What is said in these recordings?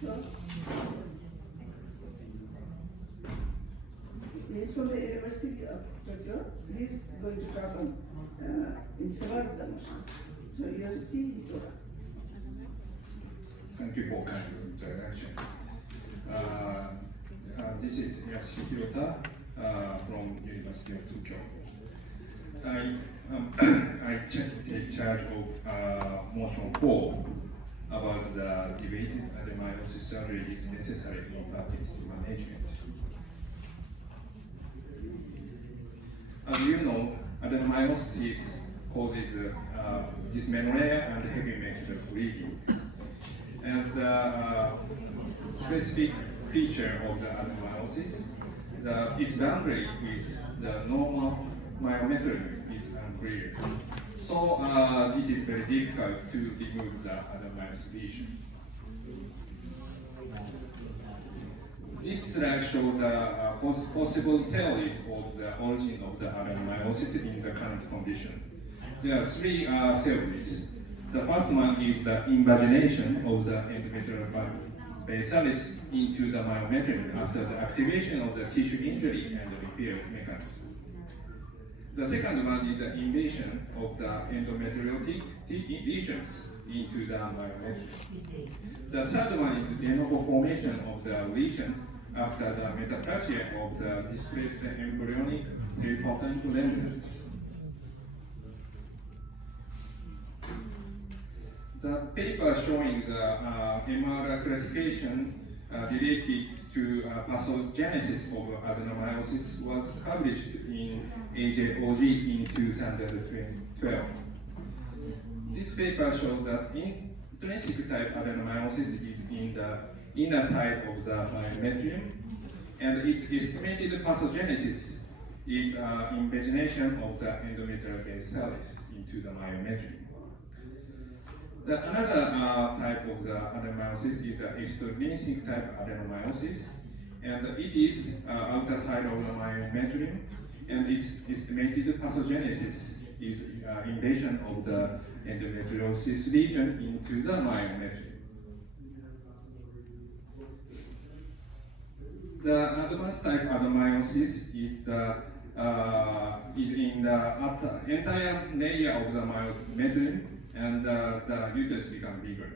So, he's from the University of Tokyo. He's going to travel in Florida. So you see each other. Thank you for kind introduction. This is Yasushi Hirota from University of Tokyo. I take charge of motion 4 about the debated adenomyosis surgery is necessary in infertility management. As you know, adenomyosis causes dysmenorrhea and heavy menstrual bleeding. As a specific feature of the adenomyosis, its boundary with the normal myometrium is unclear. So it is very difficult to remove the adenomyosis lesion. This slide shows the possible theories of the origin of the adenomyosis in the current condition. There are 3 theories. The first one is the invagination of the endometrial basalis into the myometrium after the activation of the tissue injury and repair mechanism. The second one is the invasion of the endometriotic lesions into the myometrium. The third one is de novo formation of the lesions after the metaplasia of the displaced embryonic pluripotent remnant. The paper showing the MR classification related to pathogenesis of adenomyosis was published in AJOG in 2012. This paper shows that intrinsic type adenomyosis is in the inner side of the myometrium, and its estimated pathogenesis is invagination of the endometrial basalis into the myometrium. Another type of the adenomyosis is the extrinsic type adenomyosis, and it is outer side of the myometrium, and its estimated pathogenesis is invasion of the endometriosis region into the myometrium. The advanced type adenomyosis is in the entire layer of the myometrium, and the uterus becomes bigger.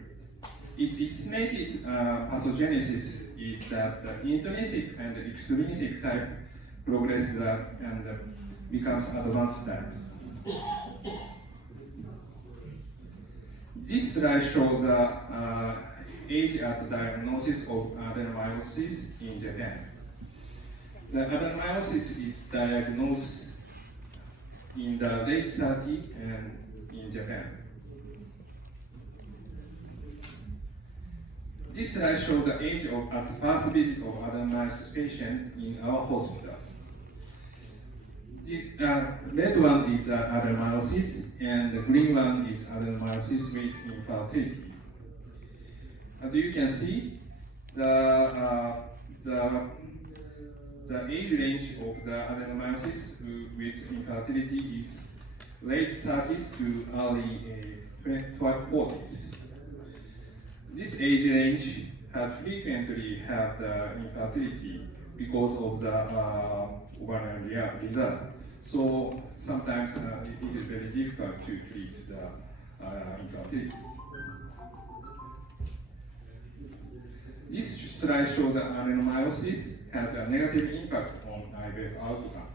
Its estimated pathogenesis is that the intrinsic and extrinsic type progress and becomes advanced types. This slide shows the age at diagnosis of adenomyosis in Japan. The adenomyosis is diagnosed in the late 30s and in Japan. This slide shows the age at the first visit of adenomyosis patient in our hospital. The red one is adenomyosis, and the green one is adenomyosis with infertility. As you can see, the age range of the adenomyosis with infertility is late 30s to early 40s. This age range has frequently had infertility because of the ovarian result. So sometimes it is very difficult to treat the infertility. This slide shows that adenomyosis has a negative impact on IVF outcome.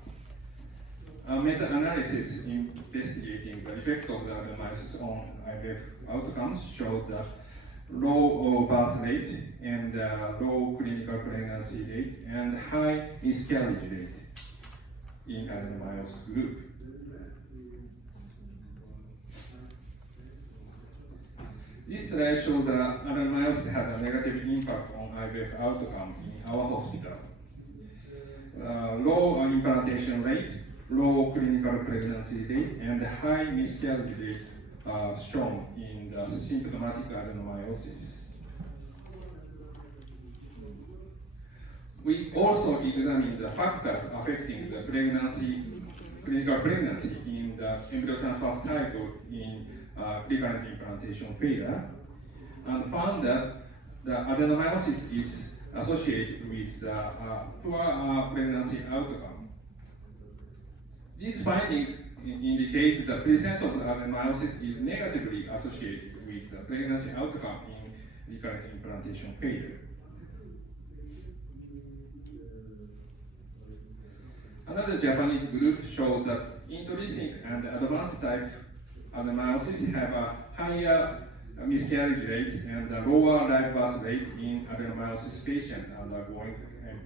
A meta-analysis investigating the effect of the adenomyosis on IVF outcomes showed that low birth rate and low clinical pregnancy rate and high miscarriage rate in adenomyosis group. This slide shows that adenomyosis has a negative impact on IVF outcome in our hospital. Low implantation rate, low clinical pregnancy rate, and high miscarriage rate are shown in the symptomatic adenomyosis. We also examine the factors affecting the clinical pregnancy in the embryo transfer cycle in recurrent implantation failure, and found that the adenomyosis is associated with the poor pregnancy outcome. These findings indicate the presence of adenomyosis is negatively associated with the pregnancy outcome in recurrent implantation failure. Another Japanese group shows that intrinsic and advanced type adenomyosis have a higher miscarriage rate and a lower live birth rate in adenomyosis patients undergoing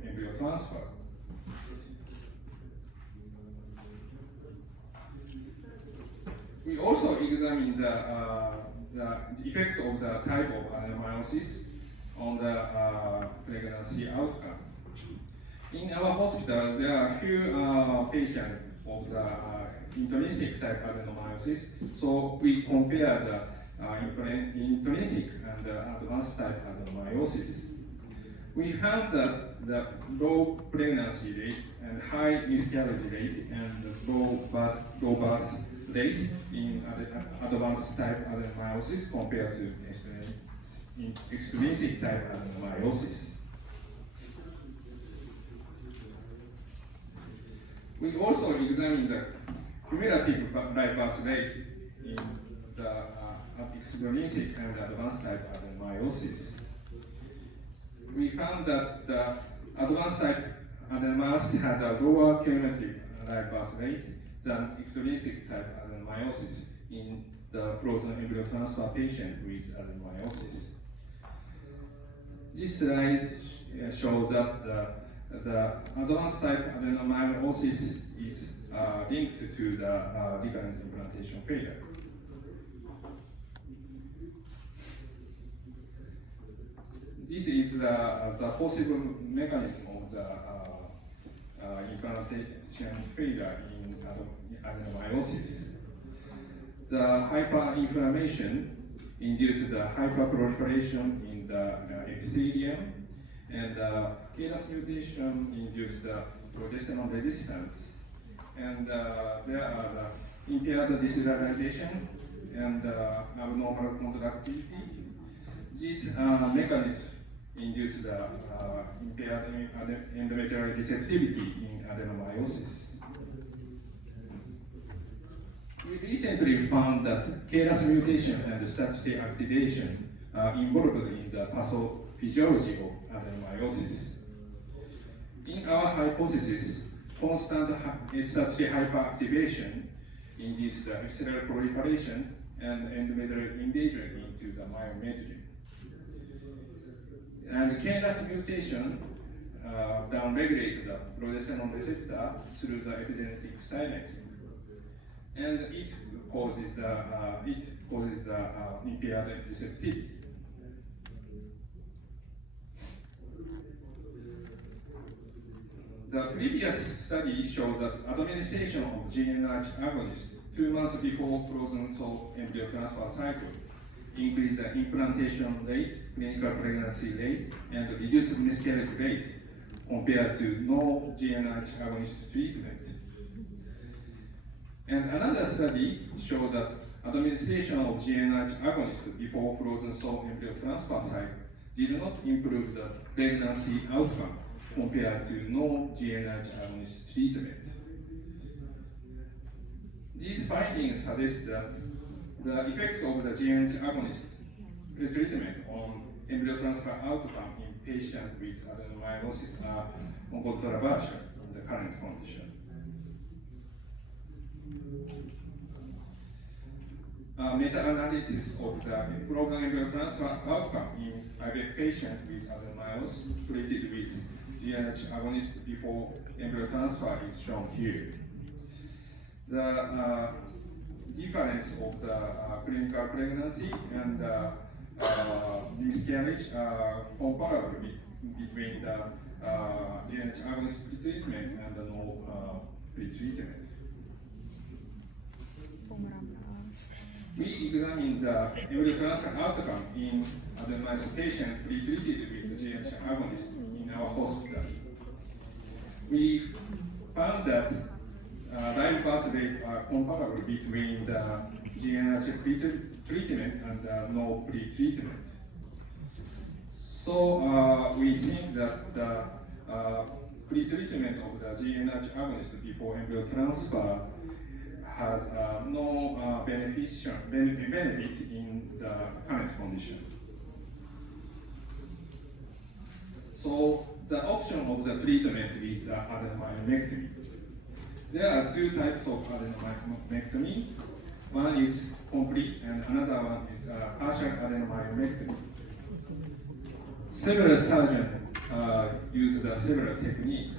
embryo transfer. We also examine the effect of the type of adenomyosis on the pregnancy outcome. In our hospital, there are few patients of the intrinsic type adenomyosis, so we compare the intrinsic and advanced type adenomyosis. We found that the low pregnancy rate and high miscarriage rate and low birth rate in advanced type adenomyosis compared to extrinsic type adenomyosis. We also examine the cumulative live birth rate in the extrinsic and advanced type adenomyosis. We found that the advanced type adenomyosis has a lower cumulative live birth rate than extrinsic type adenomyosis in the frozen embryo transfer patient with adenomyosis. This slide shows that the advanced type adenomyosis is linked to the recurrent implantation failure. This is the possible mechanism of the implantation failure in adenomyosis. The hyperinflammation induces the hyperproliferation in the epithelium, and KRAS mutation induces the progesterone resistance. And there are the impaired decellularization and abnormal contractility. These mechanisms induce the impaired endometrial receptivity in adenomyosis. We recently found that KRAS mutation and STAT3 activation are involved in the pathophysiology of adenomyosis. In our hypothesis, constant STAT3 hyperactivation induces the extracellular proliferation and endometrial invasion into the myometrium. And KRAS mutation downregulates the progesterone receptor through the epigenetic silencing, and it causes the impaired receptivity. The previous study showed that administration of GnRH agonist 2 months before frozen soul embryo transfer cycle increase the implantation rate, clinical pregnancy rate, and reduced miscarriage rate compared to no GnRH agonist treatment. And another study showed that administration of GnRH agonist before frozen soul embryo transfer cycle did not improve the pregnancy outcome compared to no GnRH agonist treatment. These findings suggest that the effect of the GnRH agonist treatment on embryo transfer outcome in patients with adenomyosis are controversial in the current condition. Meta-analysis of the frozen embryo transfer outcome in IVF patients with adenomyosis treated with GnRH agonist before embryo transfer is shown here. The difference of the clinical pregnancy and miscarriage are comparable between the GnRH agonist pretreatment and the no pretreatment. We examined the embryo transfer outcome in adenomyosis patients pretreated with GnRH agonist in our hospital. We found that live birth rate are comparable between the GnRH treatment and no pre-treatment. So we think that the pre-treatment of the GnRH agonist before embryo transfer has no benefit in the current condition. So the option of the treatment is adenomyoectomy. There are two types of adenomyoectomy. One is complete and another one is partial adenomyoectomy. Several surgeons use the several techniques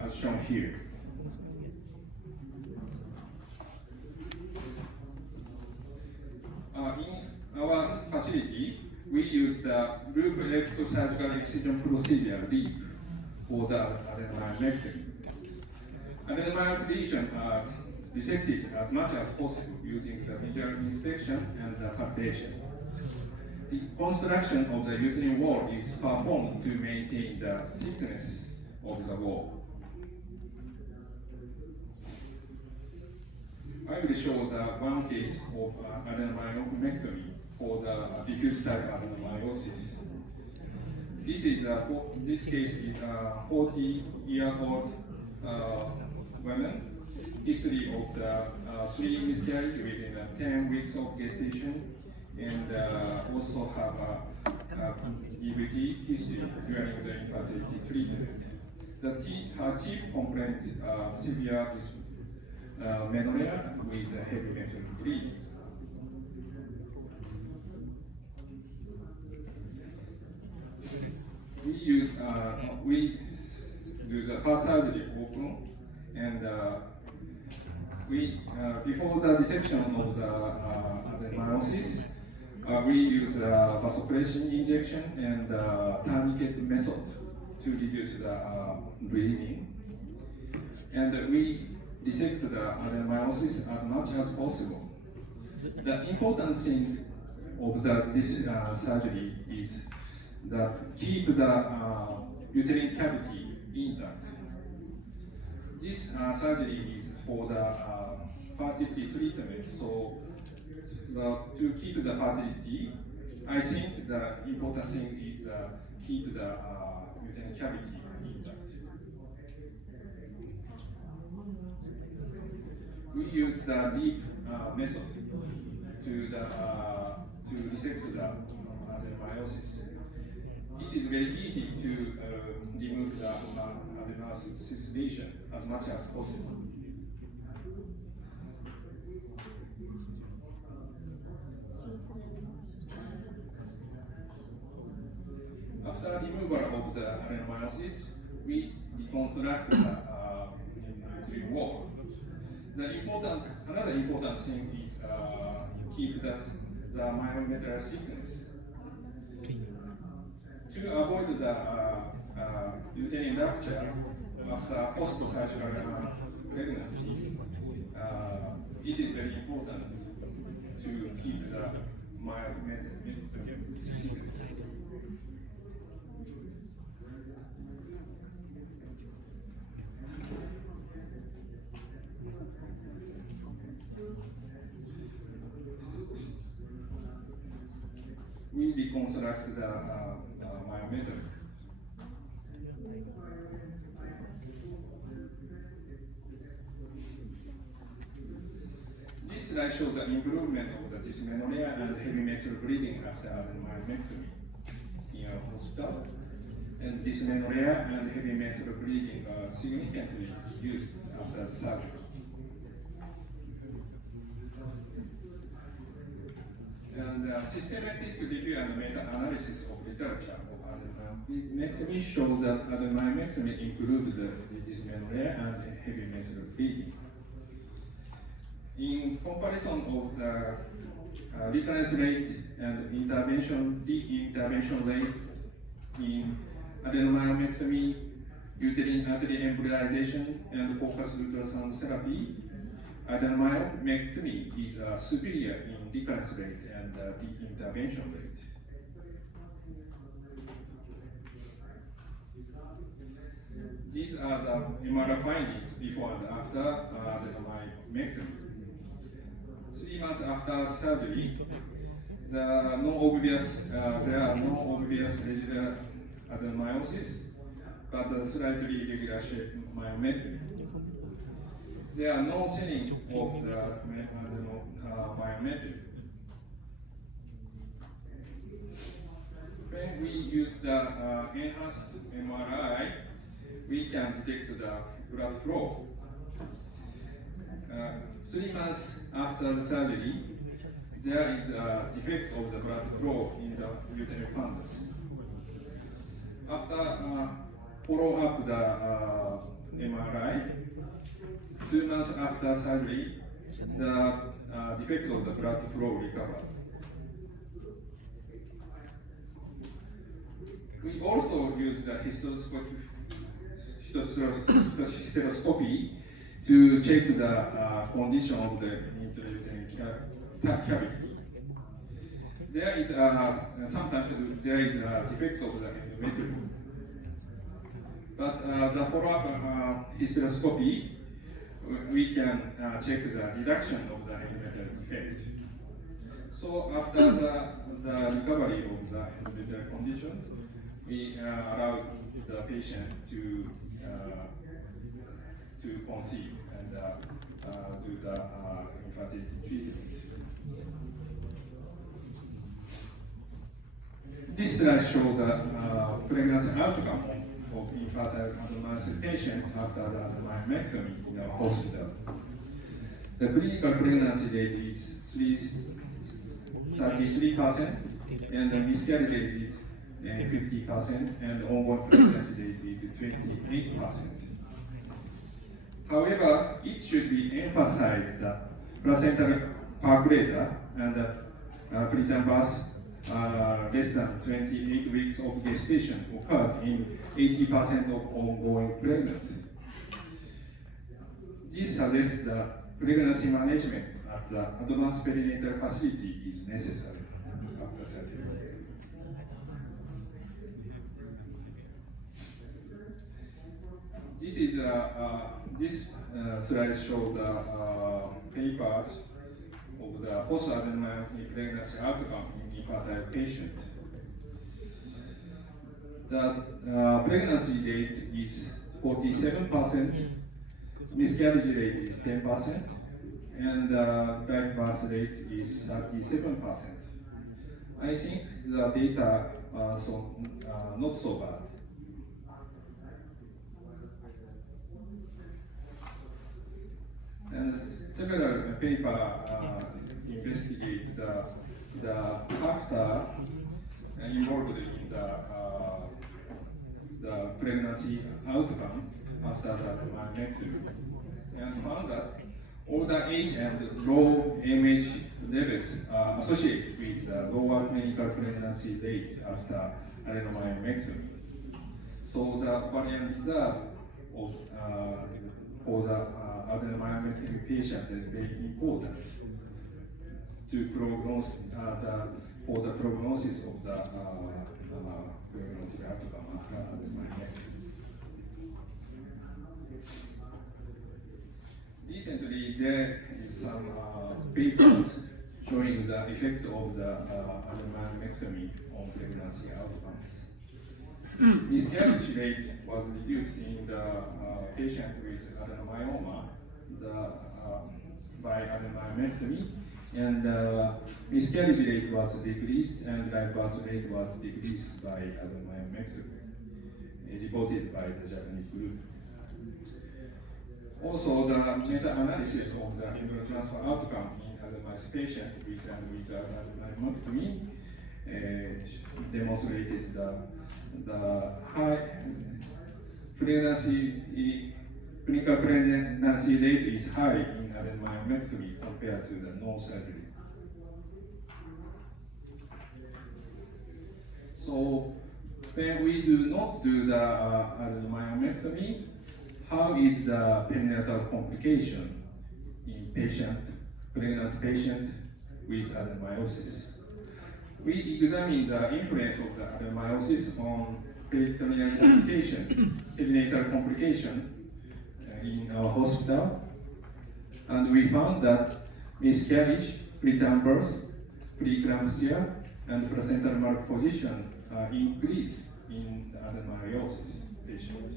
as shown here. In our facility, we use the loop electrosurgical excision procedure LEAP for the adenomyoectomy. Adenomyoid lesions are resected as much as possible using the visual inspection and the palpation. The construction of the uterine wall is performed to maintain the thickness of the wall. I will show the one case of adenomyoectomy for the diffuse type adenomyosis. This case is a 40-year-old woman. History of the 3 miscarriages within 10 weeks of gestation, and also have a DVT history during the infertility treatment. Her chief complaint severe dysmenorrhea with heavy menstrual bleeding. We do the first surgery open, and before the dissection of the adenomyosis, we use vasopressin injection and tourniquet method to reduce the bleeding. And we dissect the adenomyosis as much as possible. The important thing of this surgery is that keep the uterine cavity intact. This surgery is for the fertility treatment, so to keep the fertility, I think the important thing is keep the uterine cavity intact. We use the LEAP method to resect the adenomyosis. It is very easy to remove the adenomyosis lesion as much as possible. After removal of the adenomyosis, we reconstruct the uterine wall. Another important thing is keep the myometrial thickness. To avoid the uterine rupture after post-surgical pregnancy, it is very important to keep the myometrial thickness. We reconstruct the myometrium. This slide shows the improvement of the dysmenorrhea and heavy menstrual bleeding after adenomyoectomy in our hospital. And dysmenorrhea and heavy menstrual bleeding are significantly reduced after the surgery. And systematic review and meta-analysis of literature of adenomyoectomy show that adenomyoectomy improved the dysmenorrhea and heavy menstrual bleeding. In comparison of the recurrence rate and de-intervention rate in adenomyoectomy, uterine artery embolization, and focused ultrasound therapy, adenomyoectomy is superior in recurrence rate and de-intervention rate. These are the MRI findings before and after adenomyoectomy. 3 months after surgery, there are no obvious residual adenomyosis, but a slightly irregular shaped myometry. There are no thinning of the myometry. When we use the enhanced MRI, we can detect the blood flow. 3 months after the surgery, there is a defect of the blood flow in the uterine fundus. After follow up the MRI, 2 months after surgery, the defect of the blood flow recovered. We also use the hysteroscopy to check the condition of the intrauterine cavity. There is sometimes there is a defect of the endometrium, but the follow-up hysteroscopy we can check the reduction of the endometrial defect. So after the recovery of the endometrial condition, we allow the patient to conceive and do the infertility treatment. This slide shows the pregnancy outcome of infertile adenomyosis patient after the adenomyotomy in our hospital. The clinical pregnancy rate is 33%, and the miscarriage rate is 50%, and ongoing pregnancy rate is 28%. However, it should be emphasized that placental percolator and preterm birth less than 28 weeks of gestation occurred in 80% of ongoing pregnancy. This suggests that pregnancy management at the advanced perinatal facility is necessary after surgery. This slide shows the paper of the post-adenomyotic pregnancy outcome in infertile patient. The pregnancy rate is 47%, miscarriage rate is 10%, and live birth rate is 37%. I think the data are not so bad. And several papers investigate the factor involved in the pregnancy outcome after the myomectomy, and found that older age and low AMH levels are associated with the lower clinical pregnancy rate after adenomyomectomy. So the ovarian reserve of for the adenomyomectomy patient is very important to for the prognosis of the pregnancy outcome after adenomyomectomy. Recently, there is some papers showing the effect of the adenomyomectomy on pregnancy outcomes. Miscarriage rate was reduced in the patient with adenomyoma by adenomyomectomy, and miscarriage rate was decreased and live birth rate was decreased by adenomyomectomy, reported by the Japanese group. Also, the meta-analysis of the embryo transfer outcome in adenomyosis patient with and without adenomyectomy demonstrated the high clinical pregnancy rate is high in adenomyectomy compared to the non-surgery. So, when we do not do the adenomyectomy, how is the perinatal complication in pregnant patient with adenomyosis? We examine the influence of the adenomyosis on perinatal complication in our hospital, and we found that miscarriage, preterm birth, preeclampsia and placental malposition increase in the adenomyosis patients.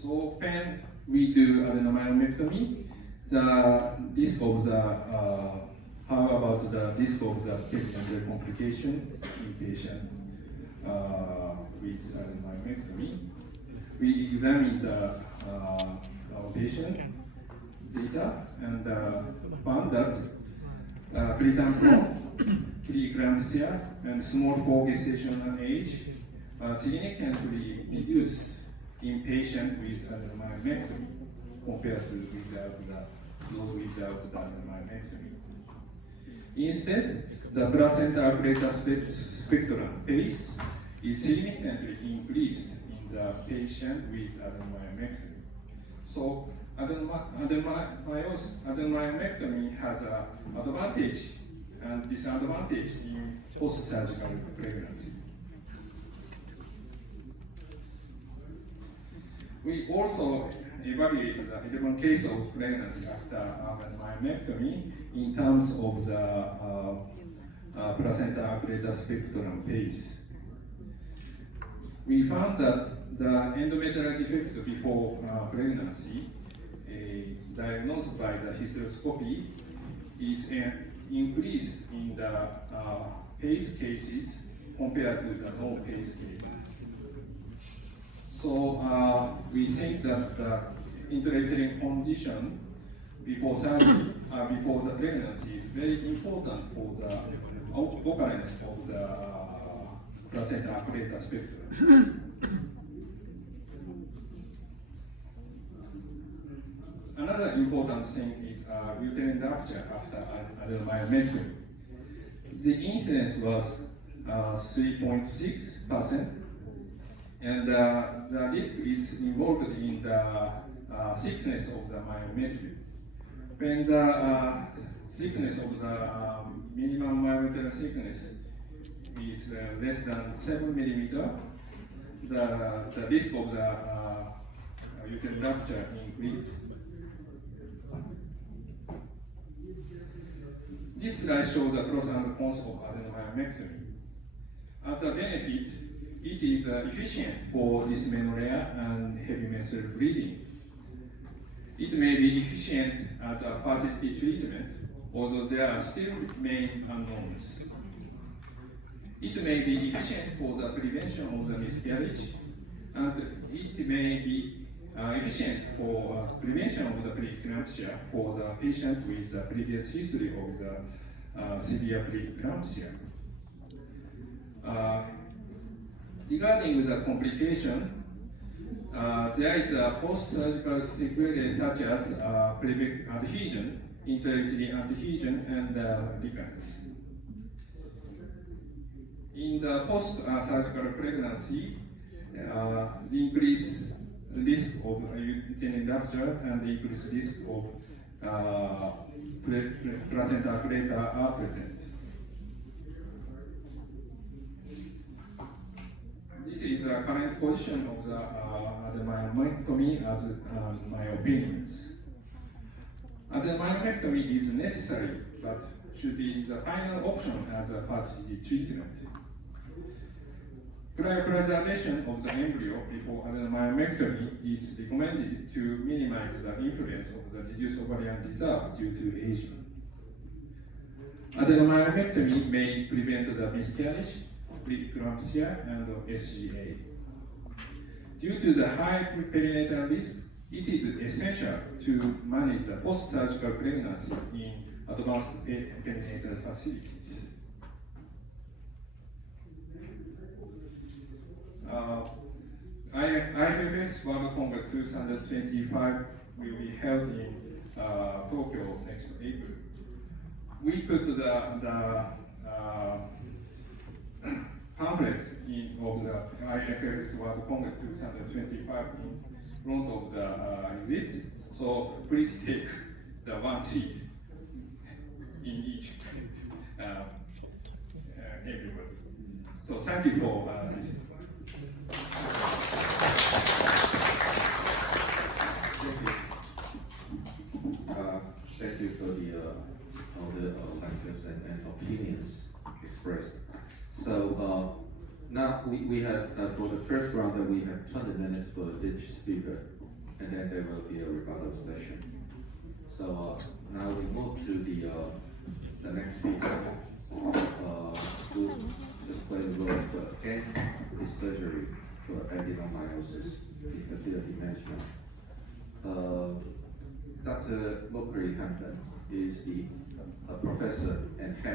So when we do adenomyomectomy, the risk of the how about the risk of the perinatal complication in patient with adenomyomectomy? We examine the our patient data and found that preterm bone, preeclampsia, and small core gestational age significantly reduced in patients with adenomyomectomy compared to those without the adenomyomectomy. Instead, the placenta apparatus spectrum pace is significantly increased in the patient with adenomyomectomy. So adenomyomectomy has an advantage and disadvantage in post-surgical pregnancy. We also evaluated the 11 cases of pregnancy after adenomyomectomy in terms of the placenta apparatus spectrum pace. We found that the endometrial defect before pregnancy, diagnosed by the hysteroscopy, is increased in the pace cases compared to the no-pace cases. So we think that the intrauterine condition before surgery, before the pregnancy is very important for the occurrence of the placenta apparatus spectrum. Another important thing is uterine rupture after adenomyomectomy. The incidence was 3.6%. And the risk is involved in the thickness of the myometrium. When the thickness of the minimum myometrial thickness is less than 7 millimeter, the risk of the uterine rupture increases. This slide shows the pros and cons of adenomyomectomy. As a benefit, it is efficient for dysmenorrhea and heavy menstrual bleeding. It may be efficient as a fertility treatment, although there are still main unknowns. It may be efficient for the prevention of the miscarriage, and it may be efficient for prevention of the preeclampsia for the patient with the previous history of the severe preeclampsia. Regarding the complication, there is a post-surgical sequelae such as pelvic adhesion, intrauterine adhesion, and recurrence. In the post-surgical pregnancy, increased risk of uterine rupture and increased risk of placenta preta are present. This is the current position of the adenomyomectomy as my opinions. Adenomyomectomy is necessary, but should be the final option as a fertility treatment. Cryopreservation of the embryo before adenomyomectomy is recommended to minimize the influence of the reduced ovarian reserve due to aging. Adenomyomectomy may prevent the miscarriage, preeclampsia, and SGA. Due to the high perinatal risk, it is essential to manage the post-surgical pregnancy in advanced perinatal facilities. IFS World Congress 2025 will be held in Tokyo next April. We put the pamphlet of the IFS World Congress 2025 in front of the exhibit. So please take the one seat in each everybody. So thank you for listening. Thank you for the opinions expressed. So now we have, for the first round, that we have 20 minutes for each speaker, and then there will be a rebuttal session. So now we move to the next speaker, who just play the roles for against his surgery for adenomyosis, infertility management. Dr. Mokri Hampton is the professor and head